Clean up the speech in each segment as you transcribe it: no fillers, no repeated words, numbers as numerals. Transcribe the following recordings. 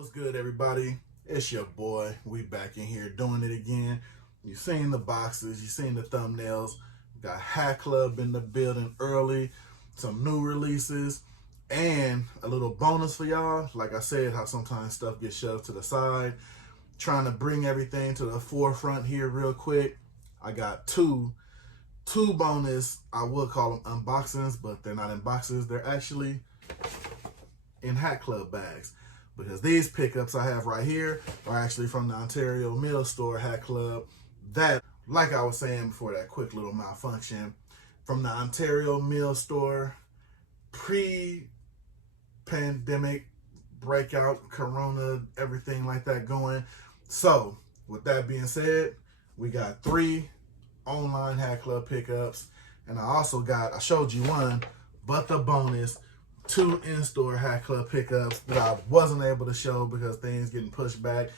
What's good, everybody? It's your boy. We back in here doing it again. You've seen the boxes, you've seen the thumbnails. We got HatClub in the building early, some new releases, and a little bonus for y'all. Like I said, how sometimes stuff gets shoved to the side. Trying to bring everything to the forefront here real quick. I got two bonus, I would call them unboxings, but they're not in boxes. They're actually in HatClub bags. Because these pickups I have right here are actually from the Ontario Mill Store HatClub. That, like I was saying before that quick little malfunction, from the Ontario Mill Store, pre-pandemic, breakout, corona, everything like that going. So, with that being said, we got 3 online HatClub pickups. And I showed you one, but the bonus, 2 in-store HatClub pickups that I wasn't able to show because things getting pushed back.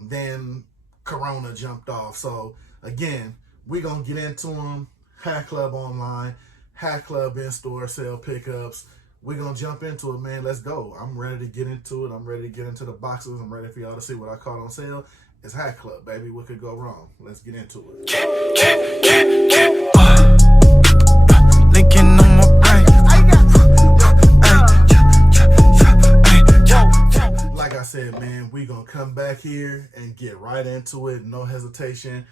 Then Corona jumped off. So again, we're going to get into them. HatClub online, HatClub in-store sale pickups. We're going to jump into it, man. Let's go. I'm ready to get into it. I'm ready to get into the boxes. I'm ready for y'all to see what I caught on sale. It's HatClub, baby. What could go wrong? Let's get into it. Linking on my brain. Like I said, man, we gonna come back here and get right into it, no hesitation,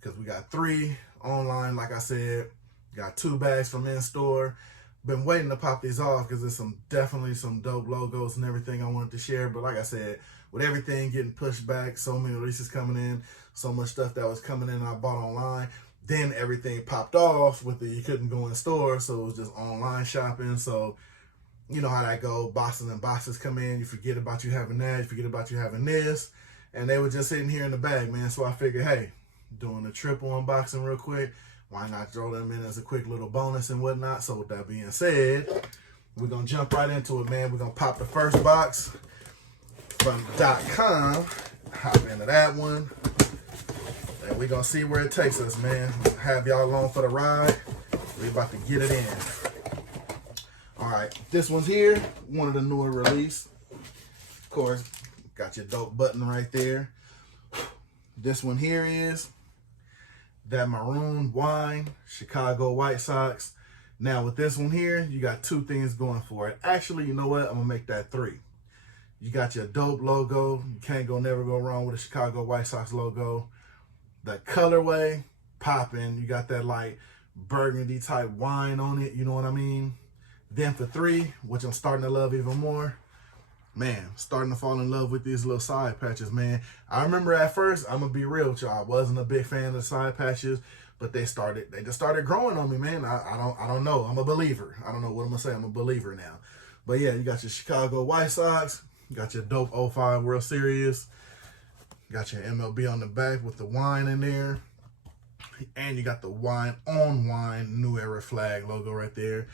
because we got 3 online. Like I said, got 2 bags from in-store. Been waiting to pop these off because there's definitely some dope logos and everything I wanted to share. But like I said, with everything getting pushed back, so many releases coming in, so much stuff that was coming in I bought online, then everything popped off with you couldn't go in store, so it was just online shopping. So you know how that go. Boxes and boxes come in. You forget about you having that. You forget about you having this. And they were just sitting here in the bag, man. So I figured, hey, doing a triple unboxing real quick. Why not throw them in as a quick little bonus and whatnot? So with that being said, we're going to jump right into it, man. We're going to pop the first box from .com. Hop into that one. And we're going to see where it takes us, man. We'll have y'all along for the ride. We're about to get it in. All right, this one's here, one of the newer release. Of course, got your dope button right there. This one here is that maroon wine, Chicago White Sox. Now with this one here, you got 2 things going for it. Actually, you know what? I'm gonna make that 3. You got your dope logo. You can't never go wrong with a Chicago White Sox logo. The colorway, popping. You got that like burgundy type wine on it. You know what I mean? Then for 3, which I'm starting to love even more, man, starting to fall in love with these little side patches, man. I remember at first, I'm gonna be real with y'all, I wasn't a big fan of the side patches, but they just started growing on me, man. I don't know. I'm a believer. I don't know what I'm gonna say. I'm a believer now. But yeah, you got your Chicago White Sox, you got your dope 05 World Series, got your MLB on the back with the wine in there, and you got the wine on wine New Era flag logo right there.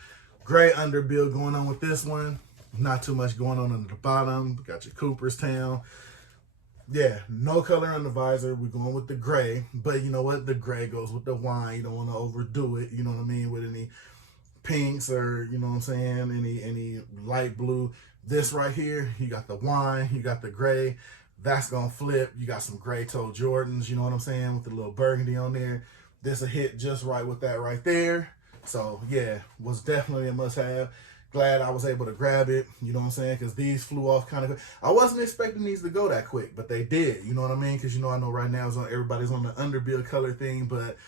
Gray underbill going on with this one. Not too much going on the bottom. Got your Cooperstown. Yeah, no color on the visor. We're going with the gray. But you know what? The gray goes with the wine. You don't want to overdo it. You know what I mean? With any pinks or, you know what I'm saying? Any light blue. This right here, you got the wine. You got the gray. That's going to flip. You got some gray toe Jordans. You know what I'm saying? With the little burgundy on there. This will hit just right with that right there. So, yeah, was definitely a must-have. Glad I was able to grab it, you know what I'm saying? Because these flew off kind of quick. I wasn't expecting these to go that quick, but they did, you know what I mean? Because, I know right now everybody's on the underbill color thing, but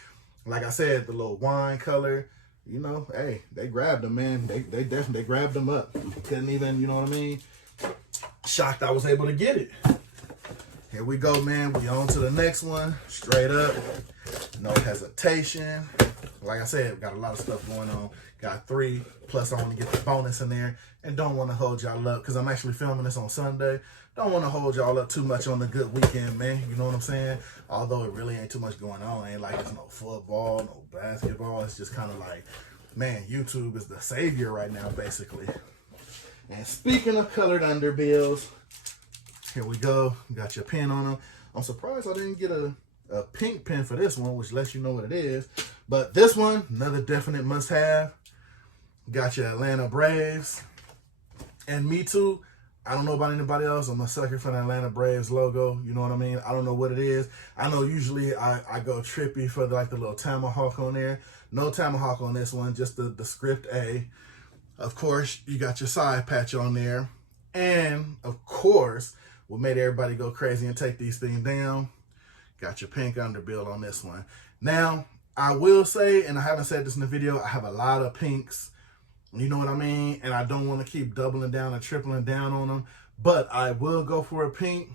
like I said, the little wine color, hey, they grabbed them, man. They definitely grabbed them up. Couldn't even, you know what I mean? Shocked I was able to get it. Here we go, man. We on to the next one. Straight up. No hesitation. Like I said, we got a lot of stuff going on. Got 3, plus I want to get the bonus in there. And don't want to hold y'all up, because I'm actually filming this on Sunday. Don't want to hold y'all up too much on the good weekend, man. You know what I'm saying? Although it really ain't too much going on. Ain't like it's no football, no basketball. It's just kind of like, man, YouTube is the savior right now, basically. And speaking of colored underbills, here we go. Got your pen on them. I'm surprised I didn't get a pink pen for this one, which lets you know what it is. But this one, another definite must-have. Got your Atlanta Braves. And me too, I don't know about anybody else. I'm a sucker for the Atlanta Braves logo. You know what I mean? I don't know what it is. I know usually I go trippy for the little tomahawk on there. No tomahawk on this one, just the script A. Of course, you got your side patch on there. And, of course, what made everybody go crazy and take these things down, got your pink underbill on this one. Now, I will say, and I haven't said this in the video, I have a lot of pinks. You know what I mean? And I don't want to keep doubling down and tripling down on them. But I will go for a pink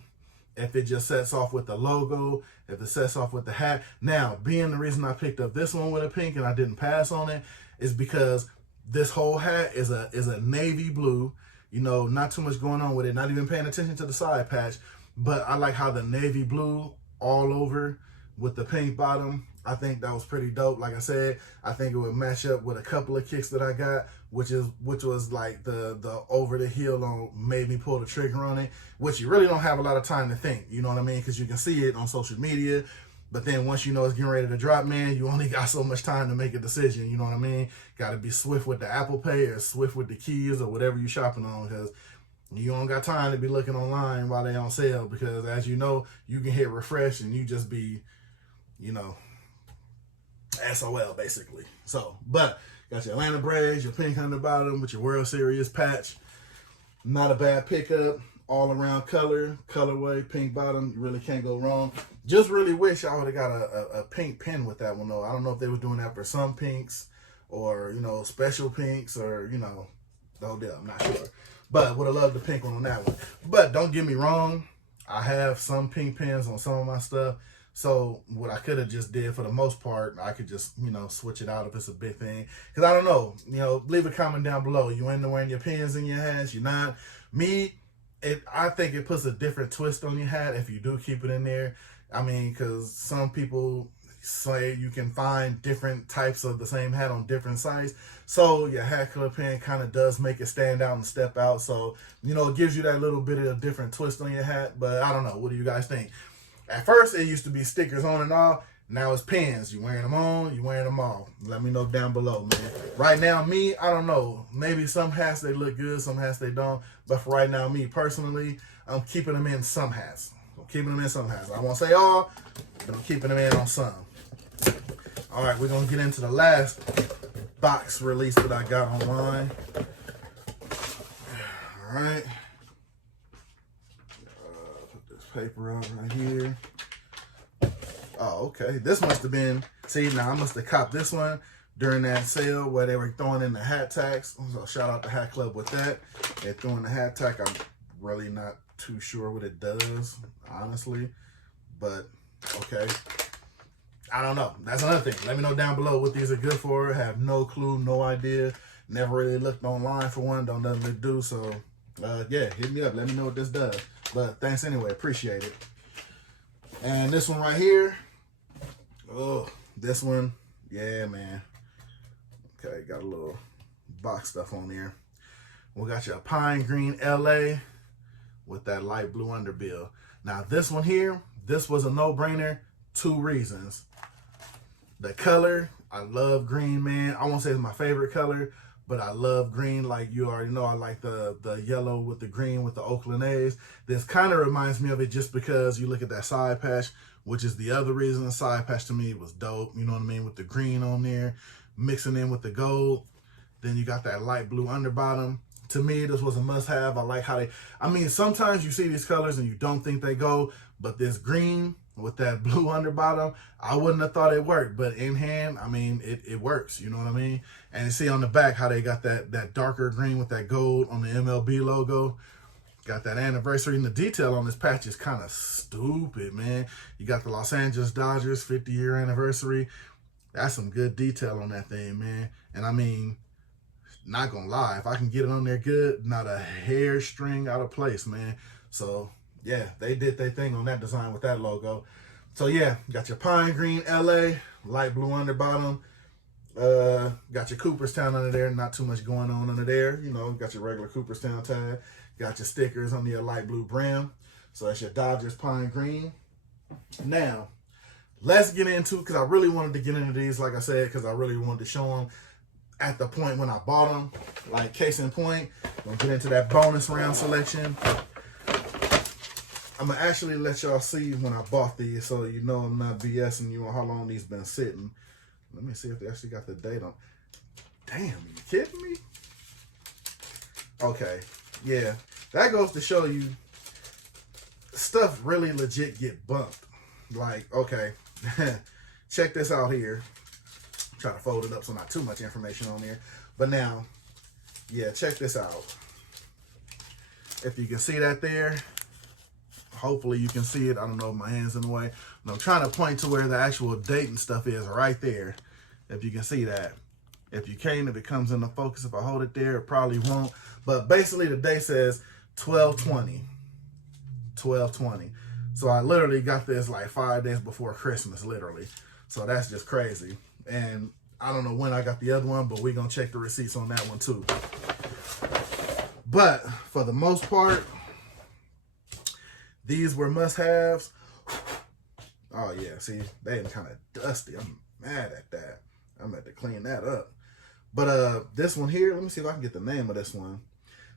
if it just sets off with the logo, if it sets off with the hat. Now, being the reason I picked up this one with a pink and I didn't pass on it is because this whole hat is a navy blue. You know, not too much going on with it. Not even paying attention to the side patch. But I like how the navy blue all over with the pink bottom. I think that was pretty dope. Like I said, I think it would match up with a couple of kicks that I got, which was like the over the heel on made me pull the trigger on it, which you really don't have a lot of time to think. You know what I mean? Because you can see it on social media. But then once you know it's getting ready to drop, man, you only got so much time to make a decision. You know what I mean? Got to be swift with the Apple Pay or swift with the keys or whatever you're shopping on, because you don't got time to be looking online while they on sale, because as you know, you can hit refresh and you just be, you know, SOL basically. So, but got your Atlanta Braves, your pink on the bottom with your World Series patch. Not a bad pickup. All around colorway, pink bottom. You really can't go wrong. Just really wish I would have got a pink pen with that one though. I don't know if they were doing that for some pinks or, you know, special pinks or, you know, the whole deal. I'm not sure. But would have loved the pink one on that one. But don't get me wrong. I have some pink pens on some of my stuff. So what I could have just did for the most part, I could just, you know, switch it out if it's a big thing. Because I don't know, you know, leave a comment down below. You into wearing your pens in your hats? You're not? Me, I think it puts a different twist on your hat if you do keep it in there. I mean, because some people say you can find different types of the same hat on different sites. So your HatClub pen kind of does make it stand out and step out. So, you know, it gives you that little bit of a different twist on your hat. But I don't know. What do you guys think? At first, it used to be stickers on and off. Now it's pins. You wearing them on, you wearing them off. Let me know down below, man. Right now, me, I don't know. Maybe some hats, they look good. Some hats, they don't. But for right now, me personally, I'm keeping them in some hats. I'm keeping them in some hats. I won't say all, but I'm keeping them in on some. All right, we're going to get into the last box release that I got online. All right. Paper out right here. Oh, okay. This must have been, see, now I must have copped this one during that sale where they were throwing in the hat tax. So shout out to HatClub with that. They're throwing the hat tax. I'm really not too sure what it does, honestly. But, okay. I don't know. That's another thing. Let me know down below what these are good for. I have no clue, no idea. Never really looked online for one. Don't know what to do. So, yeah, hit me up. Let me know what this does. But thanks anyway. Appreciate it. And this one right here. Oh, this one. Yeah, man. Okay, got a little box stuff on there. We got your pine green LA with that light blue underbill. Now, this one here, this was a no-brainer. 2 reasons. The color. I love green, man. I won't say it's my favorite color, but I love green. Like you already know, I like the yellow with the green with the Oakland A's. This kind of reminds me of it just because you look at that side patch, which is the other reason. The side patch to me was dope. You know what I mean? With the green on there, mixing in with the gold. Then you got that light blue underbottom. To me, this was a must-have. I like how they, I mean, sometimes you see these colors and you don't think they go, but this green with that blue underbottom, I wouldn't have thought it worked, but in hand, I mean, it works, you know what I mean? And you see on the back how they got that darker green with that gold on the MLB logo. Got that anniversary, and the detail on this patch is kind of stupid, man. You got the Los Angeles Dodgers 50-year anniversary. That's some good detail on that thing, man. And I mean, not gonna lie, if I can get it on there good, not a hair string out of place, man. So yeah, they did their thing on that design with that logo. So yeah, got your pine green LA, light blue underbottom. Got your Cooperstown under there, not too much going on under there. You know, got your regular Cooperstown tag. Got your stickers on the light blue brim. So that's your Dodgers pine green. Now, let's get into, because I really wanted to get into these, like I said, because I really wanted to show them. at the point when I bought them. Like, case in point, we'll get into that bonus round selection. I'm gonna actually let y'all see when I bought these, so you know I'm not BSing you on how long these been sitting. Let me see if they actually got the date on. Damn, you kidding me? Okay, yeah, that goes to show you stuff really legit get bumped. Like, okay, check this out here. Try to fold it up so not too much information on there. But now, yeah, check this out. If you can see that there, hopefully you can see it. I don't know if my hand's in the way. And I'm trying to point to where the actual date and stuff is right there. If you can see that. If you can't, if it comes into focus, if I hold it there, it probably won't. But basically the date says 12/20. 12/20. So I literally got this like 5 days before Christmas, literally. So that's just crazy. And I don't know when I got the other one, but we're going to check the receipts on that one too. But for the most part, these were must-haves. Oh yeah, see, they ain't kind of dusty. I'm mad at that. I'm going to have to clean that up. But this one here, let me see if I can get the name of this one.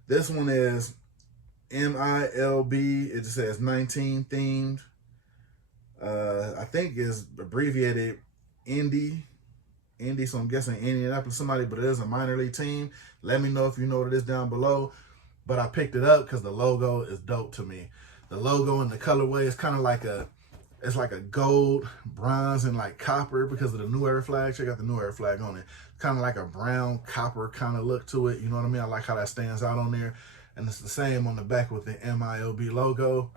This one is MILB. It just says 19 themed. I think is abbreviated Indy, so I'm guessing Indianapolis somebody, but it is a minor league team. Let me know if you know what it is down below. But I picked it up because the logo is dope to me. The logo and the colorway is kind of like it's like a gold, bronze, and like copper because of the New Era flag. Check out the New Era flag on it. Kind of like a brown copper kind of look to it. You know what I mean? I like how that stands out on there. And it's the same on the back with the MILB logo.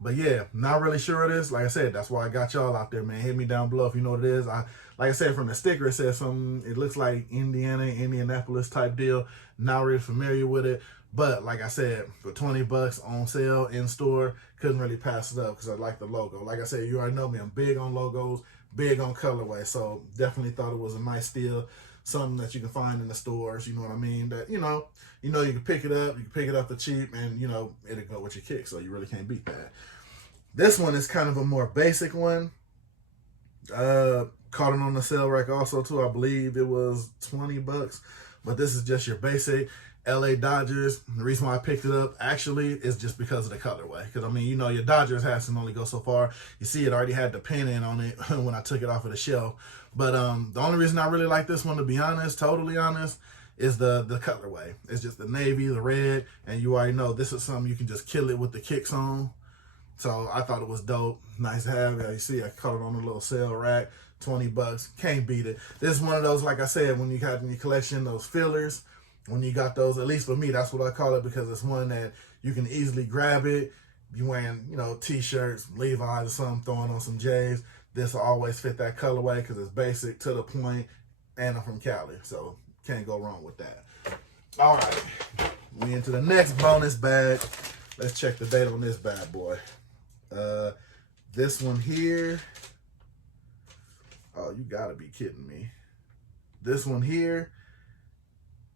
But yeah, not really sure it is. Like I said, that's why I got y'all out there, man. Hit me down below if you know what it is. Like I said, from the sticker, it says something. It looks like Indianapolis type deal. Not really familiar with it. But like I said, for 20 bucks on sale in store, couldn't really pass it up because I like the logo. Like I said, you already know me. I'm big on logos, big on colorway. So definitely thought it was a nice deal. Something that you can find in the stores, you know what I mean? That, you can pick it up. You can pick it up for cheap and, it'll go with your kick. So you really can't beat that. This one is kind of a more basic one. Caught it on the sale rack also too. I believe it was 20 bucks. But this is just your basic LA Dodgers. The reason why I picked it up actually is just because of the colorway. Because, your Dodgers hats can only go so far. You see, it already had the pin in on it when I took it off of the shelf. But the only reason I really like this one, to be honest, totally honest, is the colorway. It's just the navy, the red, and you already know this is something you can just kill it with the kicks on. So I thought it was dope. Nice to have. You see, I caught it on a little sale rack. 20 bucks. Can't beat it. This is one of those, like I said, when you got in your collection, those fillers. When you got those, at least for me, that's what I call it, because it's one that you can easily grab it. You wearing, t-shirts, Levi's or something, throwing on some J's. This will always fit that colorway because it's basic, to the point, and I'm from Cali, so can't go wrong with that. All right, we into the next bonus bag. Let's check the date on this bad boy. This one here. Oh, you gotta be kidding me. This one here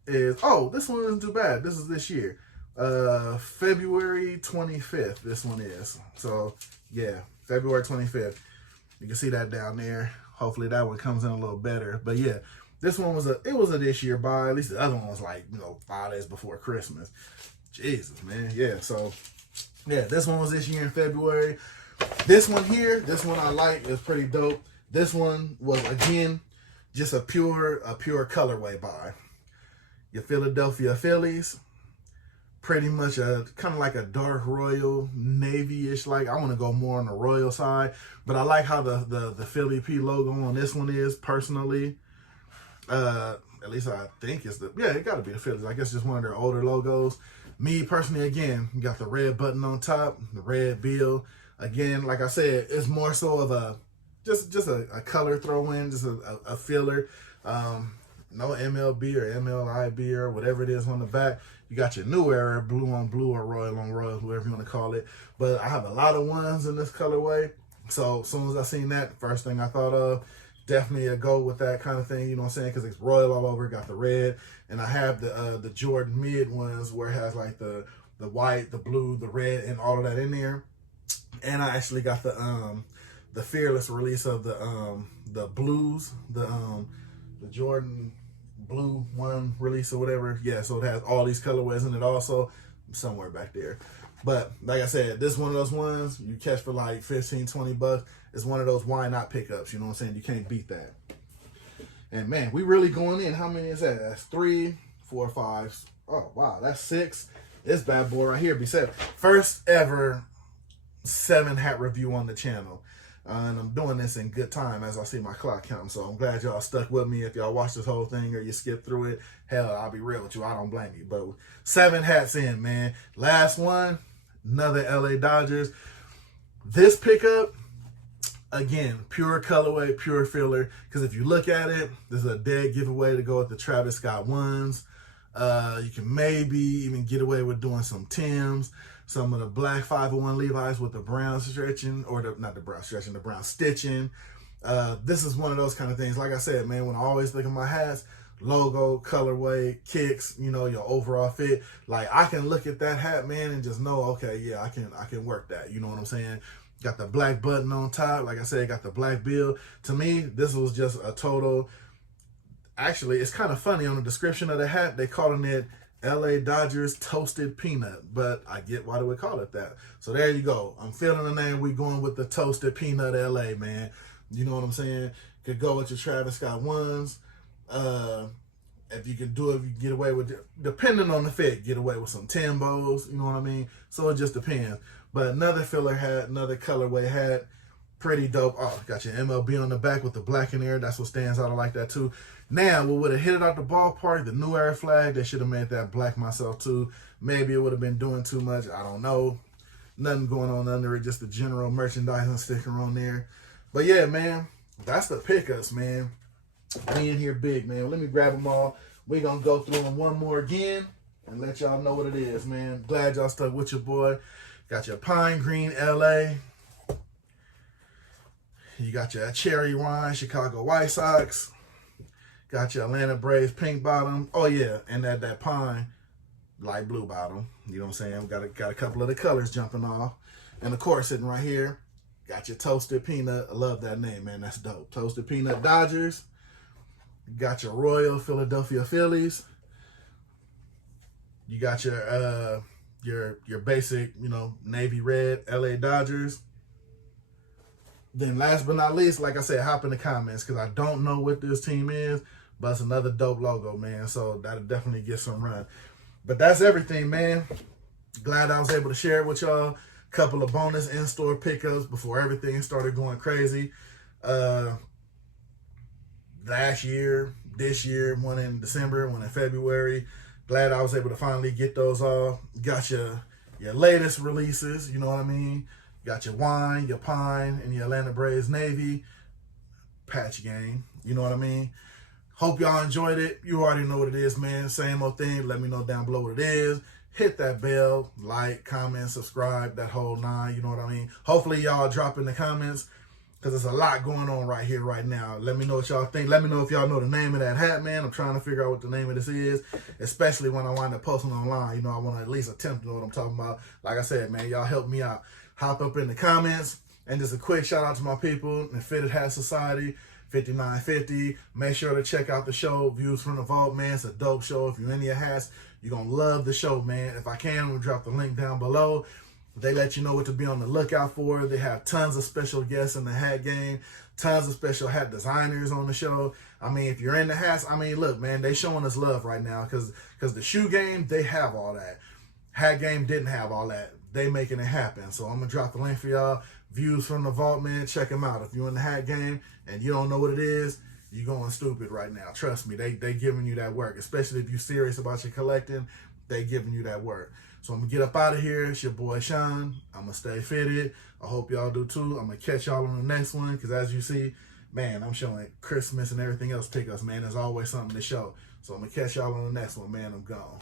is, this one isn't too bad. This is this year. February 25th, this one is. So, yeah, February 25th. You can see that down there. Hopefully that one comes in a little better. But yeah, this one was a this year buy. At least the other one was like, 5 days before Christmas. Jesus, man. Yeah, so, yeah, this one was this year in February. This one here, this one I like. It's pretty dope. This one was, again, just a pure colorway buy. Your Philadelphia Phillies, pretty much kind of like a dark royal, navy-ish. Like, I want to go more on the royal side, but I like how the Philly P logo on this one is, personally. At least I think it's it got to be the Phillies. I guess just one of their older logos. Me personally, again, got the red button on top, the red bill. Again, like I said, it's more so of a just a color throw in, just a filler. No MLB or MLIB or whatever it is on the back. You got your New Era, blue on blue or royal on royal, whoever you want to call it. But I have a lot of ones in this colorway. So as soon as I seen that, first thing I thought of, definitely a go with that kind of thing, you know what I'm saying? Because it's royal all over, got the red. And I have the Jordan mid ones where it has like the white, the blue, the red, and all of that in there. And I actually got the fearless release of the blues, the Jordan blue one release or whatever. Yeah, so it has all these colorways in it also, somewhere back there. But like I said, this is one of those ones you catch for like 15, 20 bucks. It's one of those why not pickups, you know what I'm saying? You can't beat that. And man, we really going in. How many is that? That's 3, 4, 5. Oh, wow, that's 6. This bad boy right here be 7. First ever 7 hat review on the channel. And I'm doing this in good time as I see my clock count. So I'm glad y'all stuck with me. If y'all watched this whole thing or you skipped through it, hell, I'll be real with you. I don't blame you. But 7 hats in, man. Last one, another LA Dodgers. This pickup, again, pure colorway, pure filler. Because if you look at it, this is a dead giveaway to go with the Travis Scott ones. You can maybe even get away with doing some Tims, some of the black 501 Levi's with the brown stretching, or not the brown stretching, the brown stitching. This is one of those kind of things. Like I said, man, when I always think of my hats, logo, colorway, kicks, you know, your overall fit. Like I can look at that hat, man, and just know, okay, yeah, I can work that. You know what I'm saying? Got the black button on top. Like I said, got the black bill. To me, this was just a total. Actually, it's kind of funny on the description of the hat, they calling it LA Dodgers Toasted Peanut, but I get why they would call it that. So there you go. I'm feeling the name. We going with the Toasted Peanut LA, man. You know what I'm saying? Could go with your Travis Scott ones. If you can do it, you can get away with it. Depending on the fit, get away with some Timbos. You know what I mean? So it just depends. But another filler hat, another colorway hat. Pretty dope. Oh, got your MLB on the back with the black in there. That's what stands out. I like that too. Now, we would have hit it out the ballpark, the New Era flag, they should have made that black myself too. Maybe it would have been doing too much. I don't know. Nothing going on under it, just the general merchandising sticker on there. But yeah, man, that's the pickups, man. We in here big, man. Let me grab them all. We're going to go through them one more again and let y'all know what it is, man. Glad y'all stuck with your boy. Got your Pine Green LA. You got your Cherry Wine Chicago White Sox. Got your Atlanta Braves pink bottom. Oh yeah, and that pine light blue bottom. You know what I'm saying? We got a couple of the colors jumping off. And of course, sitting right here, got your Toasted Peanut. I love that name, man. That's dope. Toasted Peanut Dodgers. Got your Royal Philadelphia Phillies. You got your basic, you know, navy red LA Dodgers. Then last but not least, like I said, hop in the comments because I don't know what this team is, but it's another dope logo, man. So that'll definitely get some run. But that's everything, man. Glad I was able to share it with y'all. Couple of bonus in-store pickups before everything started going crazy. Last year, this year, one in December, one in February. Glad I was able to finally get those all. Got your latest releases, you know what I mean? Got your wine, your pine, and your Atlanta Braves Navy patch game. You know what I mean? Hope y'all enjoyed it. You already know what it is, man. Same old thing. Let me know down below what it is. Hit that bell, like, comment, subscribe, that whole 9. You know what I mean? Hopefully y'all drop in the comments because there's a lot going on right here, right now. Let me know what y'all think. Let me know if y'all know the name of that hat, man. I'm trying to figure out what the name of this is, especially when I wind up posting online. You know, I want to at least attempt to know what I'm talking about. Like I said, man, y'all help me out. Hop up in the comments. And just a quick shout out to my people in Fitted Hat Society, 5950. Make sure to check out the show, Views from the Vault, man. It's a dope show. If you're into your hats, you're going to love the show, man. If I can, we'll drop the link down below. They let you know what to be on the lookout for. They have tons of special guests in the hat game, tons of special hat designers on the show. I mean, if you're into hats, I mean, look, man, they showing us love right now because the shoe game, they have all that. Hat game didn't have all that. They making it happen. So I'm going to drop the link for y'all. Views from the Vault, man. Check them out. If you're in the hat game and you don't know what it is, you're going stupid right now. Trust me, they giving you that work. Especially if you're serious about your collecting, they giving you that work. So I'm going to get up out of here. It's your boy, Shawn. I'm going to stay fitted. I hope y'all do too. I'm going to catch y'all on the next one because as you see, man, I'm showing Christmas and everything else pickups, man. There's always something to show. So I'm going to catch y'all on the next one, man. I'm gone.